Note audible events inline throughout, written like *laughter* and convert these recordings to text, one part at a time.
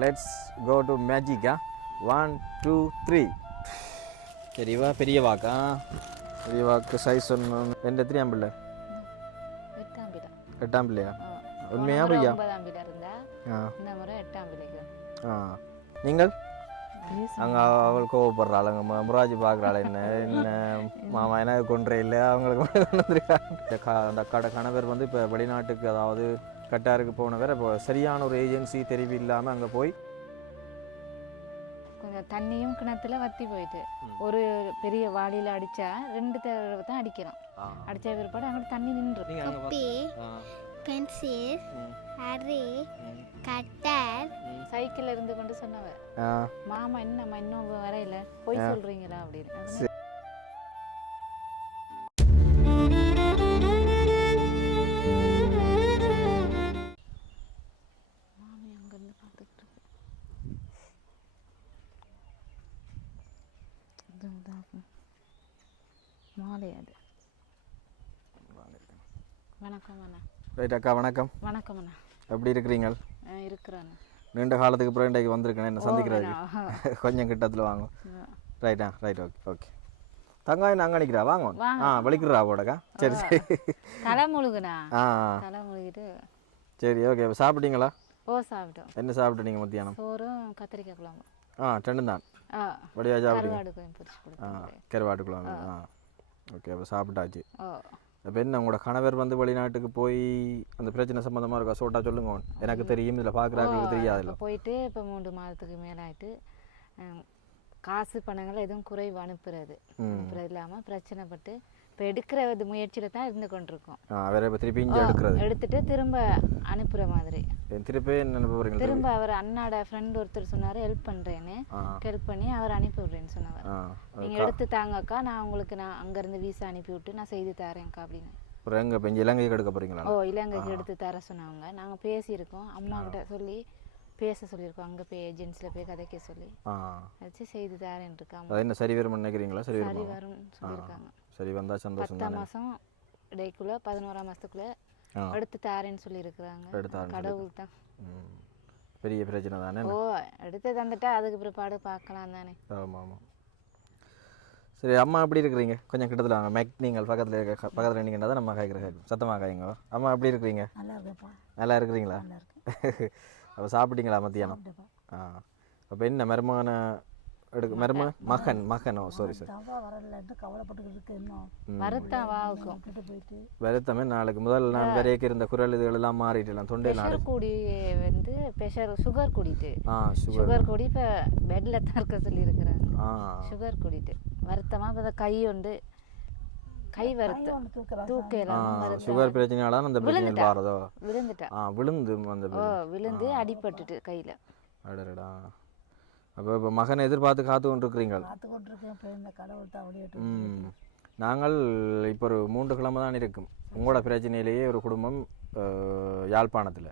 Let's go to மேஜிக்கா one two three பெரியவா பெரிய வாக்கா? பெரிய வாக்கு சைஸ் ஒன்று ரெண்டு எத்தனையாம் பிள்ளை எட்டாம் பிள்ளை எட்டாம் பிள்ளையா ஆ. உண்மையா இருந்தா ஆ. இந்த முறை எட்டாம் பிள்ளைக்கு ஆ. நீங்கள்? அங்கே அவள் கோவப்படுறாள் அங்கே முராஜி பார்க்குறாள் என்ன என்ன மாமா என்ன கொன்றே இல்லை அவங்களுக்கு கொண்டு வந்திருக்காங்க அந்த கடை கணவர் வந்து இப்போ வெளிநாட்டுக்கு அதாவது கட்டாருக்கு போனவர். இப்போ சரியான ஒரு ஏஜென்சி தெரிவு இல்லாமல் அங்கே போய் கொஞ்சம் தண்ணியும் கிணத்துல வத்தி போயிட்டு. ஒரு பெரிய வாளியில அடிச்சா ரெண்டு தடவை தான் அடிக்கிறோம். அடிச்ச பிற்பாடு அங்கிட்டு தண்ணி நின்று குப்பி பென்சில் அரே கட்டர். சைக்கிள்ல இருந்து கொண்டு சொன்னவ. மாமா என்னம்மா இன்னும் வரையில? போய் சொல்றீங்களா அப்படின்னு. ரைட் அக்கா வணக்கம். வணக்கம் அண்ணா எப்படி இருக்கிறீங்க? ஆ, இருக்கிறேண்ணா. நீண்ட காலத்துக்கு பிறகு இன்றைக்கு வந்திருக்கேன் என்ன சந்திக்கிறதுக்கு வேணாம். கொஞ்சம் கிட்டத்தில் வாங்க. ரைட்டா ரைட் ஓகே ஓகே. தங்காய் நாங்கள் அடிக்கிறா வாங்க. ஆ வலிக்கிறா போடக்கா. சரி சரி. தலை முழுகுண்ணா. ஆ தலை முழுகிட்டு. சரி ஓகே. சாப்பிட்டீங்களா? ஓ சாப்பிட்டோம். என்ன சாப்பிட்டீங்க மத்தியானம்? சோறும் கத்திரிக்காய் குழம்பு. ஆ ரெண்டு தான். ஆ வடிவா சாப்பிட்டீங்க? கருவாடு பொரிச்சு ஆ கொடுத்தேன் கருவாட்டுக்குழம்பு ஆ ஓகே அப்போ சாப்பிட்டாச்சு. ஓ. அப்போ என்ன உங்களோட கணவர் வந்து வெளிநாட்டுக்கு போய் அந்த பிரச்சனை சம்மந்தமாக இருக்கா? சோட்டா சொல்லுங்க எனக்கு தெரியும் இதில் பார்க்குறாங்களுக்கு தெரியாதுல்ல இப்போ போயிட்டு இப்போ மூன்று மாதத்துக்கு மேலே ஆயிட்டு ஹம், காசு பணங்கள் எதுவும் குறைவு அனுப்புறது. அனுப்புறது இல்லாமல் பிரச்சனைப்பட்டு இப்போ எடுக்கிற முயற்சியில் தான் இருந்து கொண்டிருக்கோம். வேற இப்போ திருப்பி இங்கே எடுக்கிறது. எடுத்துட்டு திரும்ப அனுப்புகிற மாதிரி. திருப்பி அனுப்ப திரும்ப அவர் அண்ணாட ஃப்ரெண்ட் ஒருத்தர் சொன்னார் ஹெல்ப் பண்ணுறேன்னு ஆ. ஹெல்ப் பண்ணி அவர் அனுப்பி விடுறேன்னு சொன்னவர். ஆ. நீங்கள் எடுத்து தாங்கக்கா நான் உங்களுக்கு நான் அங்கேருந்து வீசா அனுப்பி விட்டு நான் செய்து தரேன்க்கா அப்படின்னு. எங்கே இப்போ இலங்கைக்கு எடுக்க போகிறீங்களா ஓ இலங்கைக்கு எடுத்து தர சொன்னாங்க நாங்கள் பேசியிருக்கோம். அம்மா கிட்ட சொல்லி பேச சொல்லியிருக்கோம். அங்கே போய் ஏஜென்சியில் போய் கதைக்க சொல்லி. வச்சு செய்து தரேன் இருக்காங்க என்ன சரி வரும்னு நினைக்கிறீங்களா? சரி வருமா? சொல்லியிருக்காங்க. சரி வந்தால் சந்தோஷம் பத்தாம் மாதம் இடைக்குள்ள பதினோராம் மாதத்துக்குள்ள எடுத்து தாரேன்னு சொல்லியிருக்கிறாங்க. கடவுள் தான் ம். பெரிய பிரச்சனை தானே ஓ எடுத்து தந்துட்டா அதுக்கு பிற்பாடு பார்க்கலாம் தானே. ஆமாம். ஆமாம் சரி அம்மா எப்படி இருக்கிறீங்க? கொஞ்சம் கிட்டத்தில் வாங்க. மேக் நீங்கள் பக்கத்தில் இருக்க பக்கத்தில் தான் நம்ம காய்க்கிற சத்தமாக காய்ங்க அம்மா எப்படி இருக்கிறீங்க? நல்லா இருக்கிறீங்களா? *laughs* அப்போ சாப்பிட்டீங்களா மத்தியானம். ஆ. அப்போ என்ன மருமகனை எடுக்க மருமகன் மகன். மகனோ சாரி சாரி வருத்தம் நாளைக்கு முதல் நான் வரைக்கும் இருந்த குரல் இதுகள் எல்லாம் மாறிட்டலாம் தொண்டை நாடு. கூடி வந்து ப்ரெஷர் சுகர் கூடிட்டு. ஆ சுகர். கூடி இப்போ பெட்டில் தான் இருக்க சொல்லியிருக்கிறாங்க ஆ. சுகர் கூடிட்டு. வருத்தமாக இப்போ கை உண்டு கை வருத்தம் ஒன்று தூக்குறாங்க தூக்க ஆ இல்லாம வருத்தம் சுகர் பிரச்சனையால அந்த பிரச்சனைகள் வாரதோ விழுந்துட்டா. ஆ விழுந்து அந்த விழுந்து அடிபட்டுட்டு கையில. அடடா அப்போ இப்போ மகனை எதிர்பார்த்து காத்து கொண்டு இருக்கிறீங்க பார்த்து கொண்டு இருக்கேன் இப்போ இந்த கடவுள் தான் வெளியிட்டு ம். நாங்கள் இப்போ ஒரு மூன்று கிழமை தான் இருக்கும். உங்களோட பிரச்சனையிலேயே ஒரு குடும்பம் யாழ்ப்பாணத்தில்.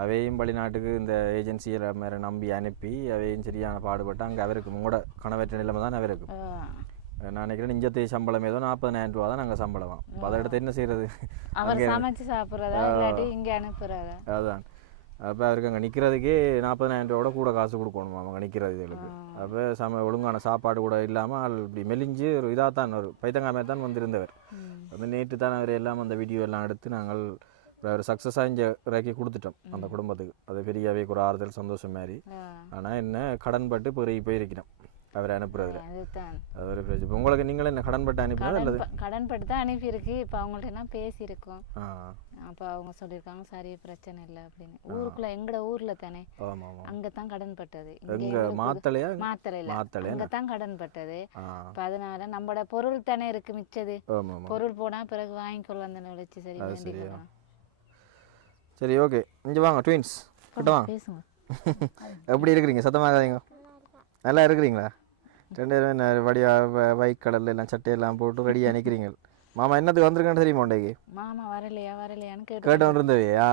அவையும் வெளிநாட்டுக்கு இந்த ஏஜென்சியை மேலே நம்பி அனுப்பி அவையும் சரியான பாடுபட்டு அங்கே அவருக்கும் உங்களோட கணவற்ற நிலைமை தான் அவருக்கும். நான் நினைக்கிறேன் இஞ்சத்தை சம்பளம் ஏதோ நாற்பதாயிரம் ரூபா தான் நாங்கள் சம்பளம். அதை எடுத்து என்ன செய்கிறது அவர் சமைச்சு சாப்பிட்றதா இல்லாட்டி இங்க அனுப்புறதா அதான். அப்போ அவருக்கு அங்கே நிற்கிறதுக்கே நாற்பதாயிரம் ரூபாவோட கூட காசு கொடுக்கணும்? அவங்க நிற்கிறது இதுகளுக்கு. அப்போ சம ஒழுங்கான சாப்பாடு கூட இல்லாமல் இப்படி மெலிஞ்சு ஒரு இதாக தான் ஒரு பைத்தங்காமே தான் வந்திருந்தவர். வந்து நேற்று தான் அவர் எல்லாம் அந்த வீடியோ எல்லாம் எடுத்து நாங்கள் ஒரு சக்ஸஸாக இங்கே இறக்கி கொடுத்துட்டோம் அந்த குடும்பத்துக்கு. அது பெரியவே ஒரு ஆறுதல் சந்தோஷம் மாதிரி. ஆனால் என்ன கடன்பட்டு பெருகி போயிருக்கிறோம். அவரை அனுப்புறதுல அதுதான். அது ஒரு பிரச்சனை இப்போ உங்களுக்கு நீங்களே என்ன கடன்பட்டு அல்லது கடன் ப- கடன் பட்டு தான் அனுப்பியிருக்கு. இப்போ அவங்கள்ட்ட எல்லாம் பேசியிருக்கோம். அப்போ அவங்க சொல்லியிருக்காங்க சரி பிரச்சனை இல்லை அப்படின்னு. ஊருக்குள்ள எங்கட ஊர்ல தானே. அங்கே தான் கடன் பட்டது எங்கே மாத்தலையா மாத்தலையில் மாத்தலை அங்கே தான் கடன் பட்டது ஆ. இப்போ அதனால நம்மளோட பொருள் தானே இருக்கு மிச்சது. பொருள் போனா பிறகு வாங்கிக்கொள்ள அந்த வச்சு சரி வேண்டிக்கலாம் சரி ஓகே. இங்கே வாங்க ட்வின்ஸ் கிட்ட வாங்க. பேசுங்க. *laughs* எப்படி இருக்கிறீங்க? சத்தமாகாதீங்க நல்லா இருக்கிறீங்களா? ரெண்டு பேரும் வடிவா பைக் கடல்ல எல்லாம் சட்டையெல்லாம் போட்டு ரெடியாக நிற்கிறீங்க மாமா என்னத்துக்கு வந்திருக்கேன்னு தெரியுமா உண்டைக்கு? மாமா வரலையா வரலையான்னு கேட்டு கேட்டவன் இருந்தவே ஆ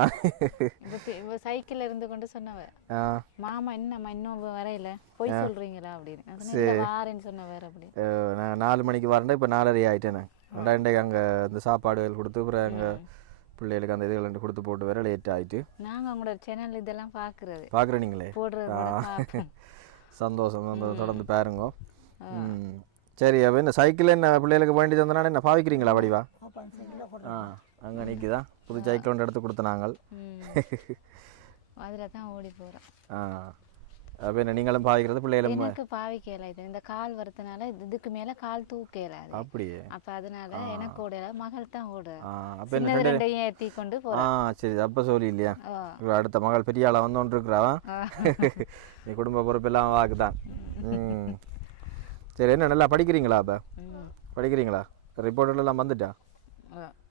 இப்போ சைக்கிள்ல இருந்து கொண்டு சொன்னவ. மாமா என்னம்மா இன்னும் வரையில போய் சொல்றீங்களா அப்படின்னு. நான் சொன்னேன், "இல்ல, வாரேன்னு சொன்னவர் அப்படி. நான் நாலு மணிக்கு வரேன் இப்போ நாலரை ஆகிட்டேன் ரெண்டா இன்றைக்கு அங்கே இந்த சாப்பாடுகள் கொடுத்து அப்புறம் அங்கே பிள்ளைகளுக்கு அந்த இதுகள் கொடுத்து போட்டு வேற லேட் ஆயிட்டு. நாங்க உங்களோட சேனல் இதெல்லாம் பாக்குறது. பார்க்குற நீங்களே? போடுறது. சந்தோஷம். சந்தோஷம் தொடர்ந்து பாருங்க. சரி அப்போ என்ன சைக்கிள் என்ன? பிள்ளைகளுக்கு வேண்டி தந்தனால என்ன பாவிக்கிறீங்களா வடிவா? ஆ அங்கே நிற்கிதா புது சைக்கிள் ஒன்று எடுத்து கொடுத்த நாங்கள் ம். *laughs* அதுல தான் ஓடி போறோம். ஆ. அப்போ என்ன நீங்களும் பாவிக்கிறது பிள்ளைகளும் எனக்கு பாவிக்கல இது. இந்த கால் வரதுனால இது- இதுக்கு மேல கால் தூக்க இயலாது அப்படியே? அப்ப அதனால எனக்கு ஓடல மகள் தான் ஓடு அப்போ என்ன ரெண்டையும் ஏத்தி கொண்டு ஆ போறோம் சரி அப்போ சொல்லி இல்லையா? அடுத்த மகள் பெரிய ஆளாக வந்து ஒன்று இருக்கிறாவா. *laughs* நீ குடும்ப பொறுப்பெல்லாம் வாக்கு தான் ம். சரி என்ன நல்லா படிக்கிறீங்களா அப்போ. படிக்கிறீங்களா? ரிப்போர்ட் எல்லாம் வந்துட்டா.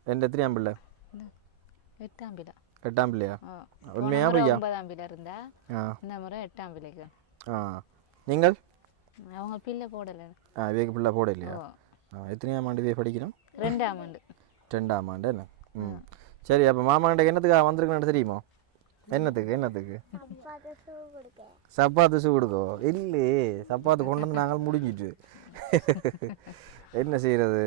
எந்த எத்தனையாம் பிள்ளை? எட்டாம் பிள்ளை. எட்டாம் பிள்ளையா. உண்மையா பொய்யா? ஒன்பதாம் பிள்ளை இருந்தா இந்த முறை எட்டாம் பிள்ளைக்கு ஆ நீங்கள் அவங்க பிள்ளை போடல ஆ இவைக்கு பிள்ளை போட இல்லையா எத்தனையாம் ஆண்டு இவே படிக்கிறோம் ரெண்டாம் ஆண்டு ரெண்டாம் ஆண்டு என்ன ம் சரி அப்போ மாமாண்ட என்னத்துக்கு வந்திருக்கேன்னு தெரியுமோ என்னத்துக்கு என்னத்துக்கு சப்பாத்து ஷூ கொடுக்கோ இல்லையே சப்பாத்து கொண்டு வந்து நாங்கள் முடிஞ்சிட்டு என்ன செய்கிறது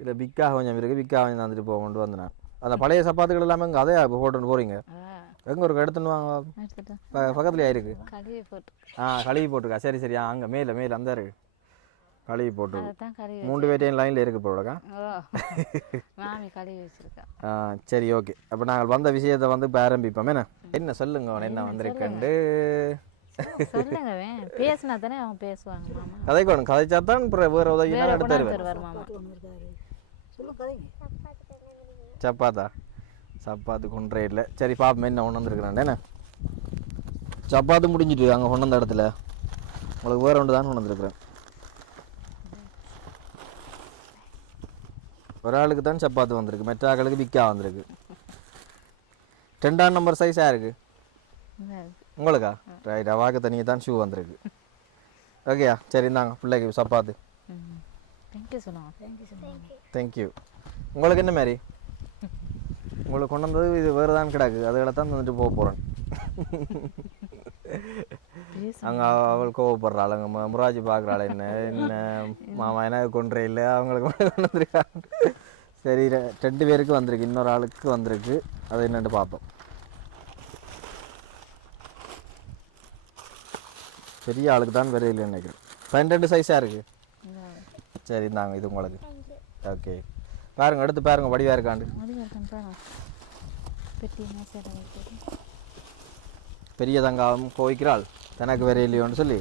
இல்லை பிக்காக கொஞ்சம் இருக்குது பிக்காக கொஞ்சம் தந்துட்டு போக கொண்டு வந்து நான் அந்த பழைய சப்பாத்துகள் எல்லாமே இங்கே அதே போகிறீங்க ஆ, எங்கே ஒரு எடுத்துன்னு வாங்க. பக்கத்துலயா இருக்கு கழுவி போட்டு. ஆ கழுவி போட்டுருக்கா சரி சரி. அங்கே மேலே மேலே அந்த இருக்கு கழுவி போட்டு. மூன்று பேட்டையும் லைனில் இருக்கு போலக்கா மாமி கழுவி வச்சிருக்கா. ஆ சரி ஓகே. அப்போ நாங்கள் வந்த விஷயத்தை வந்து இப்போ ஆரம்பிப்போம். என்ன? என்ன சொல்லுங்க? அவன் என்ன வந்திருக்கண்டு சொல்லுங்க? பேசினா தானே அவங்க பேசுவாங்க மாமா. கதைக்கு வேணும் கதைச்சா தான் வேறு உதவி எடுத்து கொண்டாந்து சொல்லுங்க சப்பாத்தா? சப்பாத்து கொண்டே இல்லை. சரி பாப்போம் என்ன கொண்டு வந்திருக்கிறான் என்ன? சப்பாத்து முடிஞ்சிட்டு அங்கே கொண்டு வந்த இடத்துல. உங்களுக்கு வேற ஒன்று தான் கொண்டு வந்திருக்கிறேன். ஒரு ஆளுக்கு தான் சப்பாத்து வந்திருக்கு. மற்ற ஆளுக்கு பிக்கா வந்திருக்கு. ரெண்டாம் நம்பர் சைஸாக இது. உங்களுக்கா? ரைட் அவாக்கு தனியாக தான் ஷூ வந்திருக்கு. ஓகேயா சரி இந்தாங்க பிள்ளைக்கு சப்பாத்து. தேங்க்யூ சொல்லுவாங்க தேங்க்யூ உங்களுக்கு என்ன மாதிரி உங்களுக்கு கொண்டு வந்தது இது வேறு தான் கிடக்கு. அதுகளை தான் தந்துட்டு போக போகிறேன் அங்கே அவள் கோவப்படுறாள் அங்கே முராஜி பார்க்குறாள் என்ன? என்ன மாமா என்ன கொன்றே இல்லை? அவங்களுக்கு கொண்டு வந்திருக்காங்க சரி ரெண்டு பேருக்கு வந்திருக்கு. இன்னொரு ஆளுக்கு வந்திருக்கு. அது என்னன்னு பார்ப்போம். பெரிய ஆளுக்கு தான் பெரிய இல்லைன்னு நினைக்கிறேன். பன்னெண்டு சைஸாக இருக்குது சரி இந்தாங்க இது உங்களுக்கு. ஓகே பாருங்க எடுத்து பாருங்க வடிவா இருக்காண்டு. பெரிய தங்காவும் கோவிக்கிறாள். தனக்கு வேற இல்லையோன்னு சொல்லி.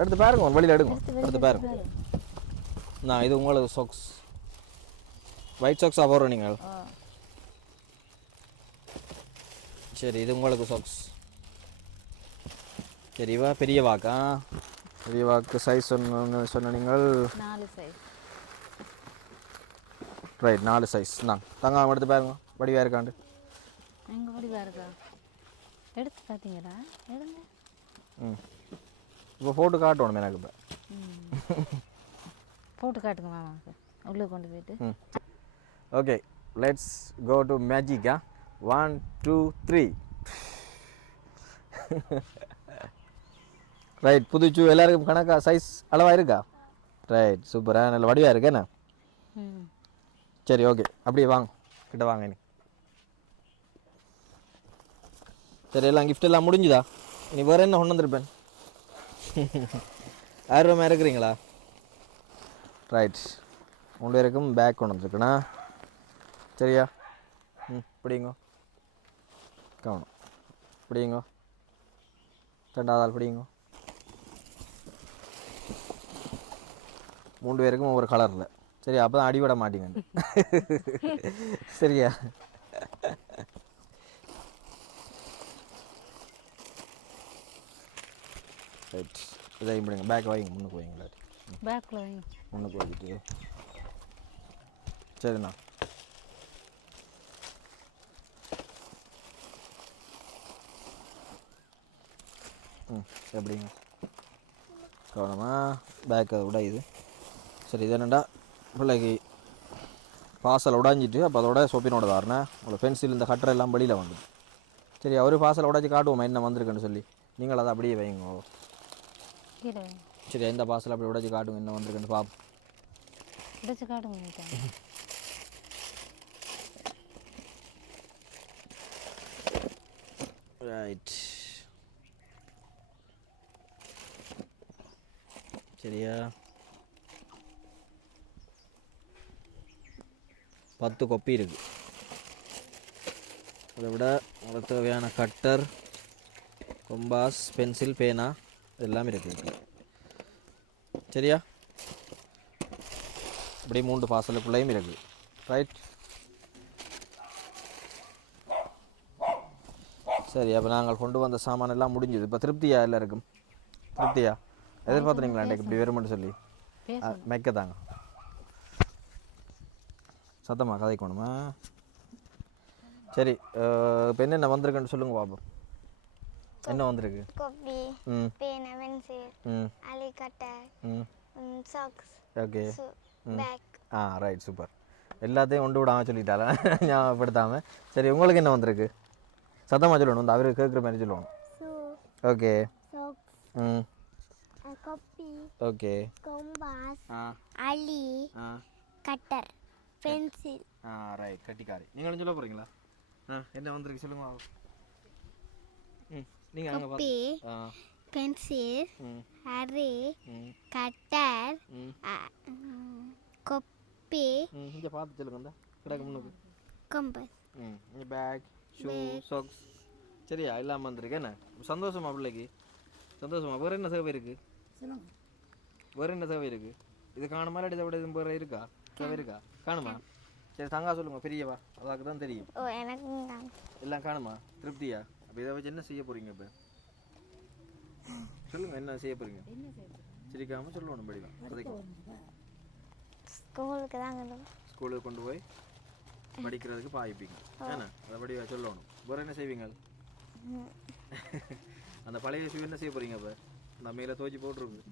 எடுத்து பாருங்க ஒரு வழியில் எடுங்க. எடுத்து பாருங்க. நான் இது உங்களுக்கு சாக்ஸ் ஒயிட் சாக்ஸாக போடுறோம் நீங்கள் சரி இது உங்களுக்கு சாக்ஸ் சரிவா பெரிய வாக்கா? பெரிய வாக்கு சைஸ் சொன்ன சொன்ன நீங்கள்? நாலு சைஸ் ரைட் நாலு சைஸ் தான் தங்காம எடுத்து பாருங்க வடிவா இருக்காண்டு எங்கே வடிவா இருக்கா? எடுத்து பார்த்தீங்களா? எடுங்க. ம். இப்போ ஃபோட்டோ காட்டணும் எனக்கு இப்போ. போட்டு காட்டுங்க மாமாவுக்கு உள்ளே கொண்டு போயிட்டு. ம். ஓகே லெட்ஸ் கோ டு மேஜிக்கா ஒன் டூ த்ரீ ரைட் புது ஷூ எல்லாருக்கும் கணக்கா சைஸ் அளவாக இருக்கா? ரைட் சூப்பராக நல்ல வடிவாக இருக்கு என்ன? சரி ஓகே அப்படியே வாங்க. கிட்ட வாங்க நீ சரி எல்லாம் gift எல்லாம் முடிஞ்சுதா? இனி வேறு என்ன கொண்டு வந்திருப்பேன்? *laughs* ஆர்வமாக இருக்கிறீங்களா? ரைட் மூணு பேருக்கும் பேக் கொண்டு வந்திருக்குண்ணா சரியா? ம் பிடிங்கோ. கவனம் பிடிங்கோ. ரெண்டாவது ஆள் பிடிங்கோ. மூணு பேருக்கும் ஒவ்வொரு கலரில் சரி அப்போ தான் அடிபட மாட்டீங்க. சரியா? ரைட் இதையும் பிடிங்க பேக் வைங்க. முன்னுக்கு வைங்களா பேக்கில் வைங்க. முன்னுக்கு வச்சுட்டு சரிண்ணா. ம் எப்படிங்க? கவனமா. பேக்கை உடையுது சரி இது என்னண்டா பிள்ளைக்கு பாசல் உடைஞ்சிட்டு அப்போ அதோட சொப்பினோட தாருண்ணே? உங்களுக்கு பென்சில் இந்த கட்டரை எல்லாம் வெளியில் வந்துடும் சரி அவர் பாசல் உடைச்சி காட்டுவோமா? என்ன வந்திருக்குன்னு சொல்லி. நீங்கள் அதை அப்படியே வைங்க. சரி எந்த பாசல் அப்படி உடைச்சு காட்டுங்க? என்ன வந்திருக்குன்னு பாப்போம். உடைச்சு காட்டுங்க ரைட் சரியா? பத்து கொப்பி இருக்கு. அதை விட உங்களுக்கு தேவையான கட்டர் கொம்பாஸ் பென்சில் பேனா இதெல்லாம் இருக்குது சரியா? இப்படி மூன்று பாசலுக்குள்ளேயும் இருக்குது ரைட் சரி அப்போ நாங்கள் கொண்டு வந்த சாமான் எல்லாம் முடிஞ்சது. இப்போ திருப்தியா எல்லாருக்கும்? திருப்தியா? எதிர்பார்த்துனீங்களா இப்படி வருமென்னு சொல்லி? மெக்க தாங்க. சத்தமா கதைக்கணுமா? சரி இப்போ என்னென்ன வந்திருக்குன்னு சொல்லுங்க பாப்போம் என்ன வந்திருக்கு? ம். alicate, ம். um, socks, okay. bag, ஆ ரைட் சூப்பர் எல்லாத்தையும் ஒன்று விடாமல் சொல்லிட்டால *laughs* ஞாபகப்படுத்தாமல் சரி உங்களுக்கு என்ன வந்திருக்கு? சத்தமாக சொல்லணும் இந்த அவர் கேட்குற மாதிரி சொல்லணும். ஓகே. ம். ஓகே. compass, ஆ. ali, pencil, ஆ ரைட் கட்டிக்காரி. நீங்களும் சொல்ல போகிறீங்களா ஆ என்ன வந்திருக்கு சொல்லுங்க. ம் நீங்கள் அங்கே ம். uh, um, copy, ம். இங்கே பார்த்து சொல்லுங்க கிடக்கு முன்னுக்கு. compass. ம் இங்கே பேக் ஷூ சாக்ஸ் சரியா? இல்லாமல் வந்திருக்கு. என்ன? சந்தோஷமா பிள்ளைக்கு? சந்தோஷமா? வேறு என்ன இருக்குது சொல்லுங்க. வேறு என்ன தேவை இருக்குது இது காணுமா இல்லாட்டி விட இது வேறு இருக்கா? தேவை இருக்கா? காணுமா? சரி தங்கா சொல்லுங்க பெரியவா. அதாக்கு தான் தெரியும். ஓ எனக்கு எல்லாம் காணுமா? திருப்தியா? அப்போ இதை வச்சு என்ன செய்ய போறீங்க இப்போ? சொல்லுங்க என்ன செய்ய போறீங்க? சிரிக்காம சொல்லணும் படிதான் ஸ்கூலுக்கு தான் கொண்டு ஸ்கூலுக்கு கொண்டு போய் படிக்கிறதுக்கு பாய்ப்பீங்க. ஏன்னா அதை படிவா சொல்லணும். வேறு என்ன செய்வீங்க அந்த பழைய ஷூ என்ன செய்ய போறீங்க இப்போ? நம்ம மேலே துவச்சி போட்டுருக்கு.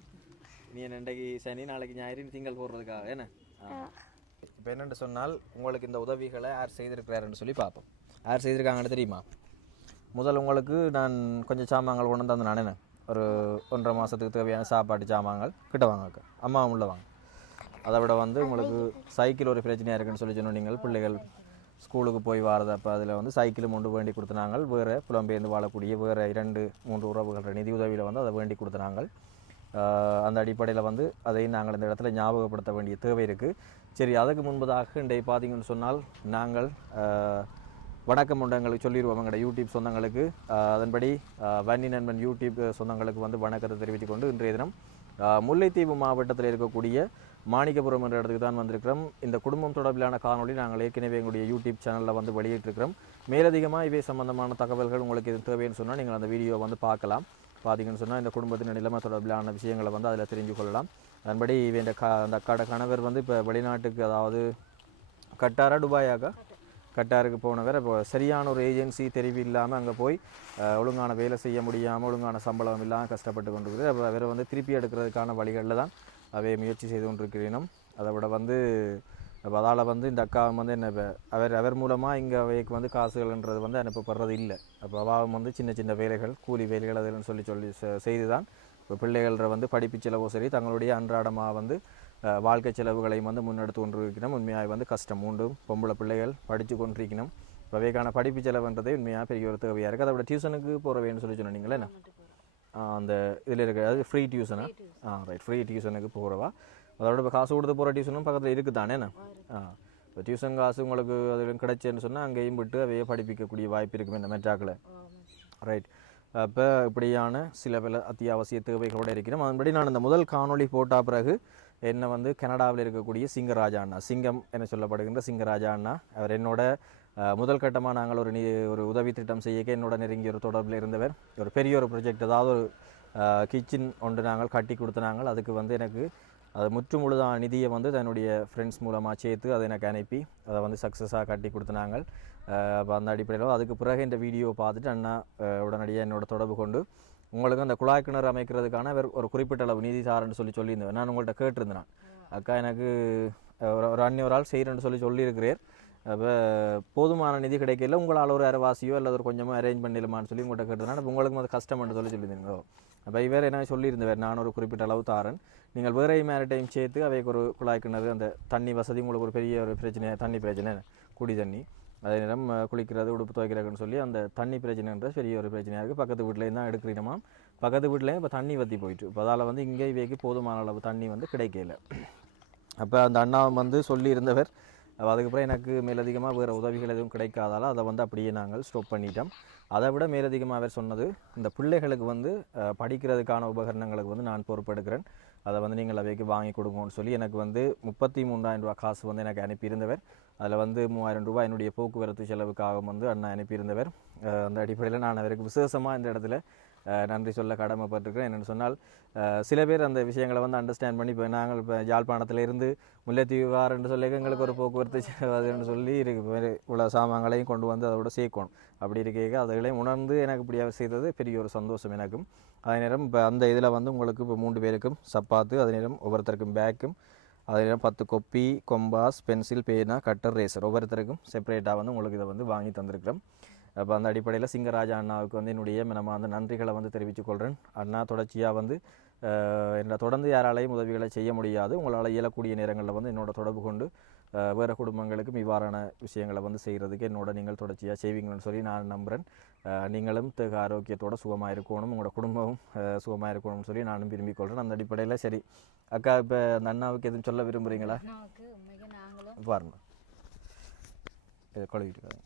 நீ என்னண்டைக்கு சனி நாளைக்கு ஞாயிறு திங்கள் போடுறதுக்காக என்ன? இப்போ என்னென்று சொன்னால் உங்களுக்கு இந்த உதவிகளை யார் செய்திருக்கிறாருன்னு சொல்லி பார்ப்போம். யார் செய்திருக்காங்கன்னு தெரியுமா? முதல் உங்களுக்கு நான் கொஞ்சம் சாமான்கள் கொண்டு வந்து நானே ஒரு ஒன்றரை மாதத்துக்கு தேவையான சாப்பாட்டு சாமான்கள் கிட்ட வாங்க அம்மாவும் அம்மா உள்ள வாங்க. அதை விட வந்து உங்களுக்கு சைக்கிள் ஒரு பிரச்சனையாக இருக்குன்னு சொல்லி சொன்னோம் நீங்கள். பிள்ளைகள் ஸ்கூலுக்கு போய் வரது அப்போ அதில் வந்து சைக்கிளும் ஒன்று வேண்டி கொடுத்தனாங்க வேறு புலம்பெயர்ந்து வாழக்கூடிய வேறு இரண்டு மூன்று உறவுகள் நிதி உதவியில் வந்து அதை வேண்டி கொடுத்தனாங்க அந்த அடிப்படையில் வந்து அதை நாங்கள் இந்த இடத்துல ஞாபகப்படுத்த வேண்டிய தேவை இருக்குது சரி அதுக்கு முன்பதாக இன்றைய பார்த்தீங்கன்னு சொன்னால் நாங்கள் வணக்கம் உண்டங்களுக்கு சொல்லிடுவோம் எங்களோட யூடியூப் சொந்தங்களுக்கு. அதன்படி வன்னி நண்பன் யூடியூப் சொந்தங்களுக்கு வந்து வணக்கத்தை தெரிவித்துக் கொண்டு இன்றைய தினம் முல்லைத்தீவு மாவட்டத்தில் இருக்கக்கூடிய மாணிக்கபுரம் என்ற இடத்துக்கு தான் வந்திருக்கிறோம். இந்த குடும்பம் தொடர்பிலான காணொளி நாங்கள் ஏற்கனவே எங்களுடைய யூடியூப் சேனலில் வந்து வெளியிட்டிருக்கிறோம். மேலதிகமாக இவை சம்பந்தமான தகவல்கள் உங்களுக்கு இது தேவைன்னு சொன்னால் நீங்கள் அந்த வீடியோ வந்து பார்க்கலாம். பார்த்தீங்கன்னு சொன்னால் இந்த குடும்பத்தின் நிலைமை தொடர்பிலான விஷயங்களை வந்து அதில் தெரிஞ்சு கொள்ளலாம் அதன்படி இவன் க அந்த அக்காட கணவர் வந்து இப்போ வெளிநாட்டுக்கு அதாவது கட்டாரா துபாயாக்கா கட்டாருக்கு போனவர். இப்போ சரியான ஒரு ஏஜென்சி தெரிவு இல்லாமல் அங்கே போய் ஒழுங்கான வேலை செய்ய முடியாமல் ஒழுங்கான சம்பளம் இல்லாமல் கஷ்டப்பட்டு கொண்டு இருக்குது அப்போ அவரை வந்து திருப்பி எடுக்கிறதுக்கான வழிகளில் தான் அவை முயற்சி செய்து கொண்டிருக்கிறேனும். அதை விட வந்து அப்போ அதால் வந்து இந்த அக்கா வந்து என்ன அவர் அவர் மூலமாக இங்கே அவைக்கு வந்து காசுகள்ன்றது வந்து அனுப்பப்படுறது இல்லை. அப்போ அவாவும் வந்து சின்ன சின்ன வேலைகள் கூலி வேலைகள் அதில்னு சொல்லி சொல்லி செய்து தான் இப்போ பிள்ளைகள வந்து படிப்பு செலவோ சரி தங்களுடைய அன்றாடமாக வந்து வாழ்க்கை செலவுகளையும் வந்து முன்னெடுத்து கொண்டிருக்கணும். உண்மையாக வந்து கஷ்டம் உண்டு பொம்பளை பிள்ளைகள் படித்து கொண்டிருக்கணும். இப்போ அவைக்கான படிப்பு செலவுன்றதே உண்மையாக பெரிய ஒரு தேவையாக இருக்குது அதை விட டியூஷனுக்கு போகிறவேன்னு சொல்லி சொன்னீங்களே அந்த இதில் இருக்க. அதாவது ஃப்ரீ டியூஷனா ஆ? ரைட் ஃப்ரீ டியூஷனுக்கு போகிறவா அதோட இப்போ காசு கொடுத்து போகிற டியூஷனும் பக்கத்தில் இருக்குது தானே ஆ. இப்போ டியூஷன் காசு உங்களுக்கு அதில் கிடைச்சேன்னு சொன்னால் அங்கேயும் விட்டு அவையே படிப்பிக்கக்கூடிய வாய்ப்பு இருக்கும் இந்த மெட்ராக்கில் ரைட் அப்போ இப்படியான சில பல அத்தியாவசிய தேவைகளோடு இருக்கிறோம். அதன்படி நான் இந்த முதல் காணொளி போட்ட பிறகு என்னை வந்து கனடாவில் இருக்கக்கூடிய சிங்கராஜா அண்ணா சிங்கம் என சொல்லப்படுகின்ற சிங்கராஜா அண்ணா அவர் என்னோட முதல் கட்டமாக நாங்கள் ஒரு நீ ஒரு உதவி திட்டம் செய்யக்க என்னோட நெருங்கிய ஒரு தொடர்பில் இருந்தவர். ஒரு பெரிய ஒரு ப்ரொஜெக்ட் அதாவது ஒரு கிச்சன் ஒன்று நாங்கள் கட்டி கொடுத்தனாங்க அதுக்கு வந்து எனக்கு அது முற்று முழுதான நிதியை வந்து தன்னுடைய ஃப்ரெண்ட்ஸ் மூலமாக சேர்த்து அதை எனக்கு அனுப்பி அதை வந்து சக்ஸஸாக கட்டி கொடுத்தனாங்க. அப்போ அந்த அடிப்படையில் அதுக்கு பிறகு இந்த வீடியோ பார்த்துட்டு அண்ணா உடனடியாக என்னோட தொடர்பு கொண்டு உங்களுக்கு அந்த குழாய் கிணறு அமைக்கிறதுக்கான வேறு ஒரு குறிப்பிட்ட அளவு நிதி சாருன்னு சொல்லி சொல்லியிருந்தேன். நான் உங்கள்கிட்ட கேட்டிருந்தேன் நான். அக்கா எனக்கு ஒரு ஒரு அன்னி ஒரு ஆள் செய்கிறேன்னு சொல்லி சொல்லியிருக்கிறேன் அப்போ போதுமான நிதி கிடைக்கல. உங்களால் ஒரு அரைவாசியோ அல்லது ஒரு கொஞ்சமோ அரேஞ்ச் பண்ணிடலாமான்னு சொல்லி உங்கள்கிட்ட கேட்டதுனால அப்போ உங்களுக்கு அது கஷ்டம்னு சொல்லி சொல்லியிருந்தீங்க அப்போ இவர் என்ன சொல்லியிருந்தவர் நான் ஒரு குறிப்பிட்ட அளவு தாரன். நீங்கள் வேற மேரிடைம் சேர்த்து அவைக்கு ஒரு குழாய் கிணறு அந்த தண்ணி வசதி உங்களுக்கு ஒரு பெரிய ஒரு பிரச்சனை தண்ணி பிரச்சனை குடி தண்ணி. அதே நேரம் குளிக்கிறது உடுப்பு துவைக்கிறதுன்னு சொல்லி அந்த தண்ணி பிரச்சனைன்றது பெரிய ஒரு பிரச்சனையாக இருக்குது பக்கத்து வீட்டிலையும் தான் எடுக்கிறீங்கம்மா பக்கத்து வீட்டிலையும் இப்போ தண்ணி வற்றி போயிட்டு இப்போ அதால் வந்து இங்கே இவைக்கு போதுமான அளவு தண்ணி வந்து கிடைக்கல. அப்போ அந்த அண்ணாவும் வந்து சொல்லியிருந்தவர் அதுக்கப்புறம் எனக்கு மேலதிகமாக வேறு உதவிகள் எதுவும் கிடைக்காதால அதை வந்து அப்படியே நாங்கள் ஸ்டாப் பண்ணிட்டோம். அதை விட மேலதிகமாக அவர் சொன்னது இந்த பிள்ளைகளுக்கு வந்து படிக்கிறதுக்கான உபகரணங்களுக்கு வந்து நான் பொறுப்பெடுக்கிறேன். அதை வந்து நீங்கள் அவைக்கு வாங்கி கொடுங்கன்னு சொல்லி எனக்கு வந்து முப்பத்தி மூன்றாயிரம் ரூபாய் காசு வந்து எனக்கு அனுப்பியிருந்தவர். அதில் வந்து மூவாயிரம் ரூபாய் என்னுடைய போக்குவரத்து செலவுக்காக வந்து அண்ணன் அனுப்பியிருந்தவர். அந்த அடிப்படையில் நான் அவருக்கு விசேஷமாக இந்த இடத்துல நன்றி சொல்ல கடமைப்பட்டிருக்கிறேன். என்னென்னு சொன்னால் சில பேர் அந்த விஷயங்களை வந்து அண்டர்ஸ்டாண்ட் பண்ணி இப்போ நாங்கள் இப்போ யாழ்ப்பாணத்துல இருந்து முல்லைத்தீவு வாரன்னு சொல்லி எங்களுக்கு ஒரு போக்குவரத்து செலவாதுன்னு சொல்லி இருக்கு. உள்ள இவ்வளோ சாமான்களையும் கொண்டு வந்து அதோட சேர்க்கணும். அப்படி இருக்க அதுகளையும் உணர்ந்து எனக்கு இப்படியாக செய்தது பெரிய ஒரு சந்தோஷம் எனக்கும். அதே நேரம் இப்போ அந்த இதில் வந்து உங்களுக்கு இப்போ மூன்று பேருக்கும் சப்பாத்து அதே நேரம் ஒவ்வொருத்தருக்கும் பேக்கும் அதே நேரம் பத்து கொப்பி கொம்பாஸ் பென்சில் பேனா கட்டர் ரேசர் ஒவ்வொருத்தருக்கும் செப்பரேட்டாக வந்து உங்களுக்கு இதை வந்து வாங்கி தந்திருக்கிறோம். அப்போ அந்த அடிப்படையில் சிங்கராஜா அண்ணாவுக்கு வந்து என்னுடைய நம்ம அந்த நன்றிகளை வந்து தெரிவித்துக் கொள்கிறேன் அண்ணா தொடர்ச்சியாக வந்து என்னோட என்னை தொடர்ந்து யாராலையும் உதவிகளை செய்ய முடியாது. உங்களால் இயலக்கூடிய நேரங்களில் வந்து என்னோட தொடர்பு கொண்டு வேறு குடும்பங்களுக்கும் இவ்வாறான விஷயங்களை வந்து செய்கிறதுக்கு என்னோட நீங்கள் தொடர்ச்சியாக செய்வீங்கன்னு சொல்லி நான் நம்புகிறேன் நீங்களும் தேக ஆரோக்கியத்தோட சுகமாக இருக்கணும் உங்களோட குடும்பமும் சுகமாக இருக்கணும்னு சொல்லி நானும் விரும்பிக் கொள்கிறேன் அந்த அடிப்படையில் சரி. அக்கா இப்போ அந்த அண்ணாவுக்கு எதுவும் சொல்ல விரும்புகிறீங்களா பாருங்க. இதை கழுவிட்டு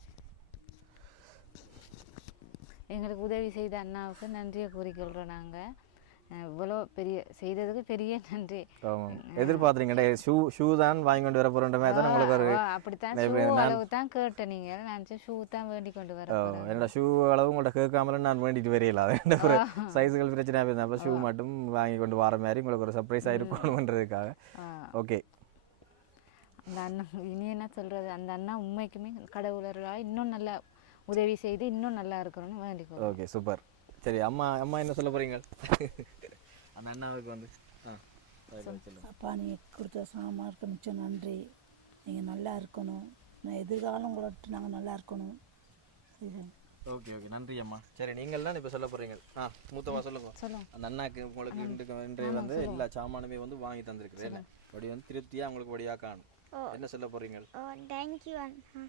எங்களுக்கு உதவி செய்த அண்ணாவுக்கு நன்றியை கூறிக்கொள்கிறோம் நாங்கள் இவ்வளோ பெரிய செய்ததுக்கு பெரிய நன்றி. எதிர்பார்த்துறீங்கடா ஷூ ஷூ தான் வாங்கி கொண்டு வர மாதிரி தான் உங்களுக்கு ஒரு அப்படித்தான் ஷூ அளவு தான் கேட்டேன் நீங்கள் நினச்சேன் ஷூ தான் வேண்டி கொண்டு வர என்னோட ஷூ அளவு உங்கள்கிட்ட கேட்காமல நான் வேண்டிட்டு வரையில. அது ஒரு சைஸுகள் பிரச்சனையாக இருந்தால் அப்போ ஷூ மட்டும் வாங்கி கொண்டு வர மாதிரி உங்களுக்கு ஒரு சர்ப்ரைஸாக இருக்கணுன்றதுக்காக. ஆ. ஓகே அந்த அண்ணா இனி என்ன சொல்கிறது அந்த அண்ணா உண்மைக்குமே கடவுளர்களாக இன்னும் நல்லா உதவி செய்து இன்னும் நல்லா இருக்கணும்னு வேண்டிக்கொள்கிறோம் ஓகே சூப்பர் சரி அம்மா அம்மா என்ன சொல்ல போறீங்க? *laughs* அந்த அண்ணாவுக்கு வந்து. ஆ. அப்பா நீங்கள் கொடுத்த சாமானுக்கு மிச்சம் நன்றி. நீங்கள் நல்லா இருக்கணும். நான் எதிர்காலம் உங்கள்கிட்ட நாங்கள் நல்லா இருக்கணும். Okay okay. நன்றி அம்மா. சரி நீங்கள் தான் இப்போ சொல்ல போறீங்க. ஆ மூத்தவா சொல்லுங்க. அந்த அண்ணாக்கு உங்களுக்கு இன்றைய வந்து எல்லா சாமானுமே வந்து வாங்கி தந்திருக்கிறேன். அப்படி வந்து திருப்தியாக உங்களுக்கு வழியாக காணும். என்ன சொல்ல போறீங்க? ஓ தேங்க்யூ அண்ணா.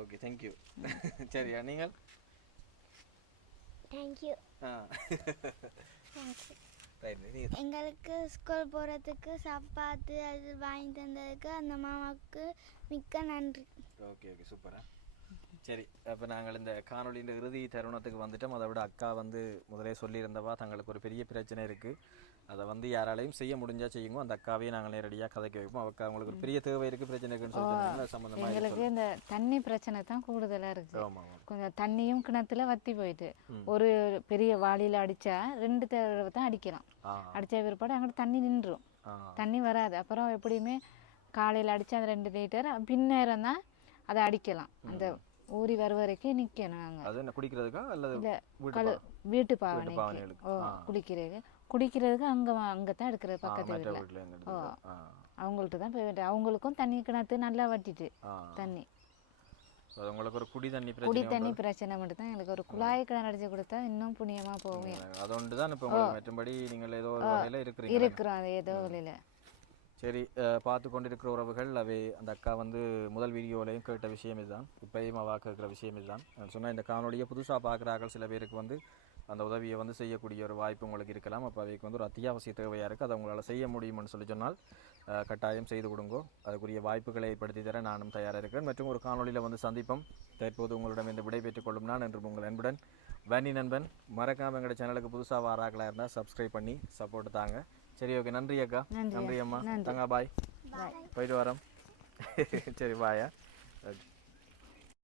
ஓகே தேங்க்யூ *laughs* சரியா நீங்கள்? தேங்க்யூ தேங்க்யூ எங்களுக்கு ஸ்கூல் போகிறதுக்கு சப்பாத்து அது வாங்கி தந்ததுக்கு அந்த மாமாவுக்கு மிக்க நன்றி. ஓகே ஓகே சூப்பரா சரி அப்போ நாங்கள் இந்த காணொளியின் இறுதி தருணத்துக்கு வந்துட்டோம். அதை விட அக்கா வந்து முதலே சொல்லியிருந்தவா தங்களுக்கு ஒரு பெரிய பிரச்சனை இருக்குது அதை வந்து யாராலையும் செய்ய முடிஞ்சா செய்யுங்க. அந்த அக்காவையும் நாங்கள் நேரடியாக கதைக்க வைப்போம். அவக்கா அவங்களுக்கு ஒரு பெரிய தேவை இருக்குது பிரச்சனை இருக்குன்னு சொல்லி எங்களுக்கு இந்த தண்ணி பிரச்சனை தான் கூடுதலாக இருக்குது ஆமாம் ஆமாம் கொஞ்சம் தண்ணியும் கிணத்துல வத்தி போயிட்டு ஒரு பெரிய வாளியில் அடித்தா ரெண்டு தடவை தான் அடிக்கலாம். அடித்த பிற்பாடு அங்கிட்டு தண்ணி நின்றும் தண்ணி வராது. அப்புறம் எப்படியுமே காலையில் அடித்தா அந்த ரெண்டு லிட்டர் பின்னேரம் தான் அதை அடிக்கலாம். அந்த ஊறி வர வரைக்கும் நிற்கணும் நாங்கள் அது என்ன குடிக்கிறதுக்கா? அல்லது இல்லை வீட்டு கழு பா- வீட்டு பாவனைக்கு. பாவனைகளுக்கு. ஓ ஆ. குடிக்கிறதுக்கு குடிக்கிறதுக்கு அங்கே அங்கே தான் எடுக்கிறது ஆ, பக்கத்து வீட்டில் ஓ. அவங்கள்ட்ட தான் போய் வேண்டிய அவங்களுக்கும் தண்ணி கிணத்து நல்லா வட்டிட்டு. தண்ணி. உங்களுக்கு ஒரு குடி தண்ணி குடி பிரச்சனை தண்ணி பிரச்சனை மட்டும் தான் எங்களுக்கு ஒரு குழாய் கிணறு அடிச்சு கொடுத்தா இன்னும் புண்ணியமாக போகும் அது ஒன்று தான் இப்போ உங்களுக்கு மற்றபடி நீங்கள் ஏதோ ஒரு வகையில் இருக்கிறீங்க இருக்கிறோம் அது ஏதோ வழியில் சரி பார்த்து கொண்டிருக்கிற உறவுகள் அவை அந்த அக்கா வந்து முதல் வீடியோலையும் கேட்ட விஷயம் இதுதான். இப்பயும் அவா கேட்குற விஷயம் இதுதான். நான் சொன்ன இந்த காணொலியை புதுசாக பார்க்குறார்கள் சில பேருக்கு வந்து. அந்த உதவியை வந்து செய்யக்கூடிய ஒரு வாய்ப்பு உங்களுக்கு இருக்கலாம். அப்போ அவைக்கு வந்து ஒரு அத்தியாவசிய தேவையாக இருக்குது அதை உங்களால் செய்ய முடியும்னு சொல்லி சொன்னால் கட்டாயம் செய்து கொடுங்கோ. அதுக்குரிய வாய்ப்புகளை ஏற்படுத்தி தர நானும் தயாராக இருக்கிறேன். மற்றும் ஒரு காணொலியில் வந்து சந்திப்போம். தற்போது உங்களிடம் இந்த விடை பெற்றுக் கொள்ளும் நான் என்று உங்கள் அன்புடன் வன்னி நண்பன். மறக்காம எங்களோட சேனலுக்கு புதுசாக வாராக்களாக இருந்தால் சப்ஸ்கிரைப் பண்ணி சப்போர்ட் தாங்க. சரி ஓகே நன்றி அக்கா. நன்றி அம்மா. தங்கா பாய் போயிட்டு வரோம். *laughs* சரி பாயா ஓகே